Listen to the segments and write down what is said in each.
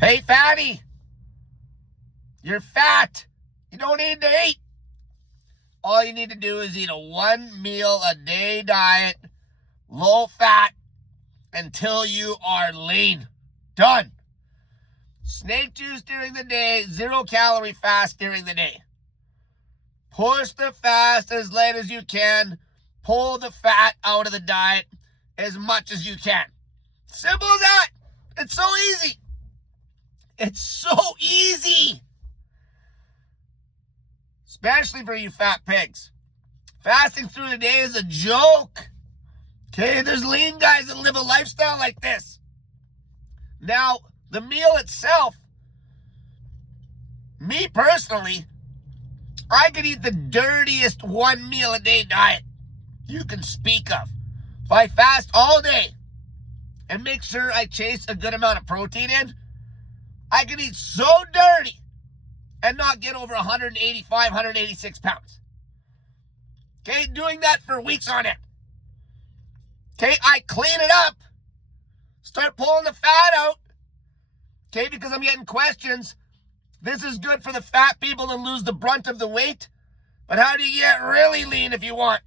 Hey, fatty, you're fat. You don't need to eat. All you need to do is eat a 1 meal a day diet, low fat, until you are lean. Done. Snake juice during the day, 0-calorie fast during the day. Push the fast as late as you can. Pull the fat out of the diet as much as you can. Simple as that. It's so easy. It's so easy. Especially for you fat pigs. Fasting through the day is a joke. Okay, there's lean guys that live a lifestyle like this. Now, the meal itself, me personally, I could eat the dirtiest 1 meal a day diet you can speak of. If I fast all day and make sure I chase a good amount of protein in, I can eat so dirty and not get over 185, 186 pounds. Okay, doing that for weeks on end. Okay, I clean it up, start pulling the fat out. Okay, because I'm getting questions. This is good for the fat people to lose the brunt of the weight. But how do you get really lean if you want?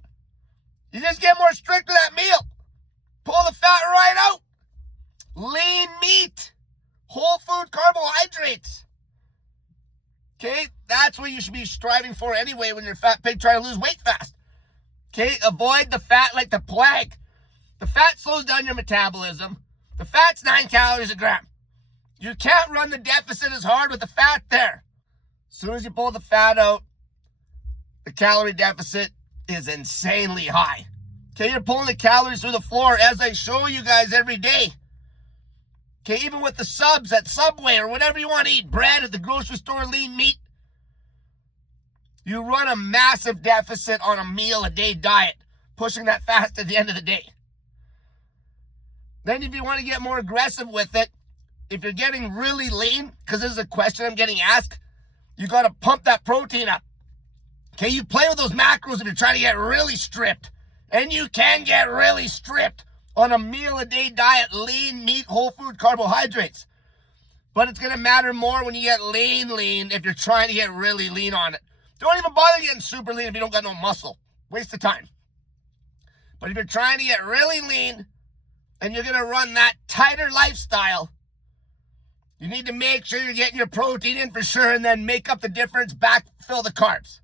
You just get more strict with that meal. Pull the fat right out. Lean meat. Whole food carbohydrates. Okay, that's what you should be striving for anyway when you're a fat pig trying to lose weight fast. Okay, avoid the fat like the plague. The fat slows down your metabolism. The fat's 9 calories a gram. You can't run the deficit as hard with the fat there. As soon as you pull the fat out, the calorie deficit is insanely high. Okay, you're pulling the calories through the floor as I show you guys every day. Okay, even with the subs at Subway or whatever you want to eat, bread at the grocery store, lean meat, you run a massive deficit on a meal a day diet, pushing that fast at the end of the day. Then if you want to get more aggressive with it, if you're getting really lean, because this is a question I'm getting asked, you got to pump that protein up. Okay, you play with those macros if you're trying to get really stripped. And you can get really stripped on a meal a day diet, lean meat, whole food carbohydrates. But it's going to matter more when you get lean if you're trying to get really lean on it. Don't even bother getting super lean if you don't got no muscle. Waste of time. But if you're trying to get really lean and you're going to run that tighter lifestyle, you need to make sure you're getting your protein in for sure and then make up the difference, backfill the carbs.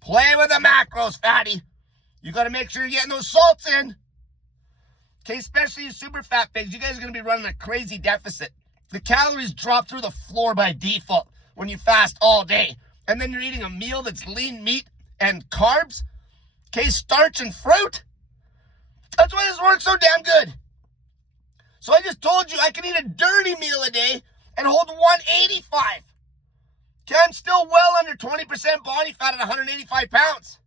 Play with the macros, fatty. You got to make sure you're getting those salts in. Okay, especially you super fat pigs, you guys are going to be running a crazy deficit. The calories drop through the floor by default when you fast all day. And then you're eating a meal that's lean meat and carbs. Okay, starch and fruit. That's why this works so damn good. So I just told you I can eat a dirty meal a day and hold 185. Okay, I'm still well under 20% body fat at 185 pounds.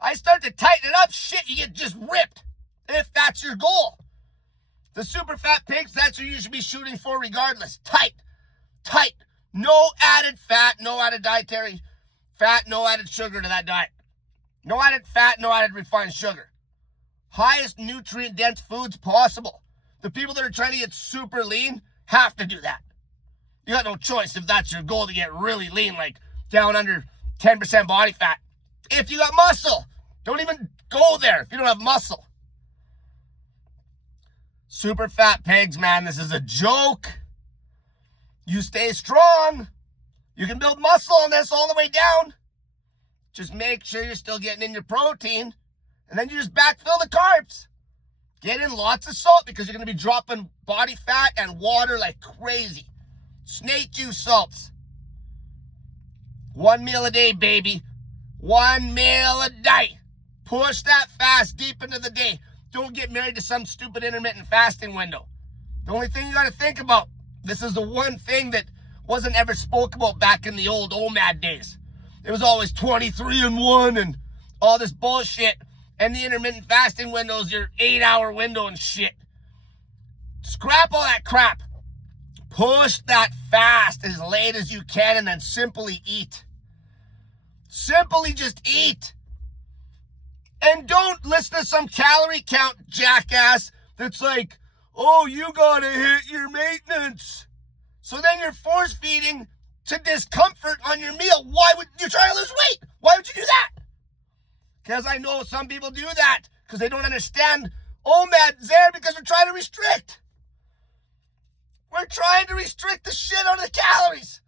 I start to tighten it up, shit, you get just ripped if that's your goal. The super fat pigs, that's what you should be shooting for regardless. Tight. No added fat, no added dietary fat, no added sugar to that diet. No added fat, no added refined sugar. Highest nutrient-dense foods possible. The people that are trying to get super lean have to do that. You got no choice if that's your goal to get really lean, like down under 10% body fat. If you got muscle, don't even go there if you don't have muscle. Super fat pigs, man, this is a joke. You stay strong. You can build muscle on this all the way down. Just make sure you're still getting in your protein. And then you just backfill the carbs. Get in lots of salt because you're going to be dropping body fat and water like crazy. Snake juice salts. 1 meal a day, baby. 1 meal a day. Push that fast deep into the day. Don't get married to some stupid intermittent fasting window. The only thing you got to think about, this is the one thing that wasn't ever spoke about back in the old OMAD days. It was always 23-1 and all this bullshit. And the intermittent fasting window is your 8-hour window and shit. Scrap all that crap. Push that fast as late as you can and then simply eat. Simply just eat. And don't listen to some calorie count jackass that's like, oh, you gotta hit your maintenance. So then you're force feeding to discomfort on your meal. Why would you try to lose weight? Why would you do that? Because I know some people do that because they don't understand OMAD's there because we're trying to restrict. We're trying to restrict the shit out of the calories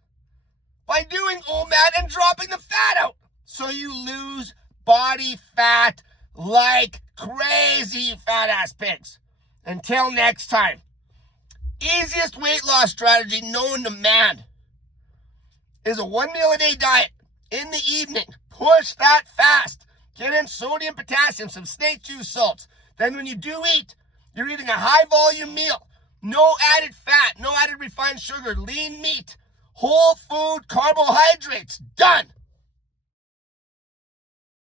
by doing OMAD and dropping the fat out. So you lose body fat like crazy, you fat ass pigs. Until next time, easiest weight loss strategy known to man is a 1 meal a day diet in the evening. Push that fast. Get in sodium, potassium, some snake juice salts. Then when you do eat, you're eating a high volume meal. No added fat, no added refined sugar, lean meat, whole food carbohydrates. Done.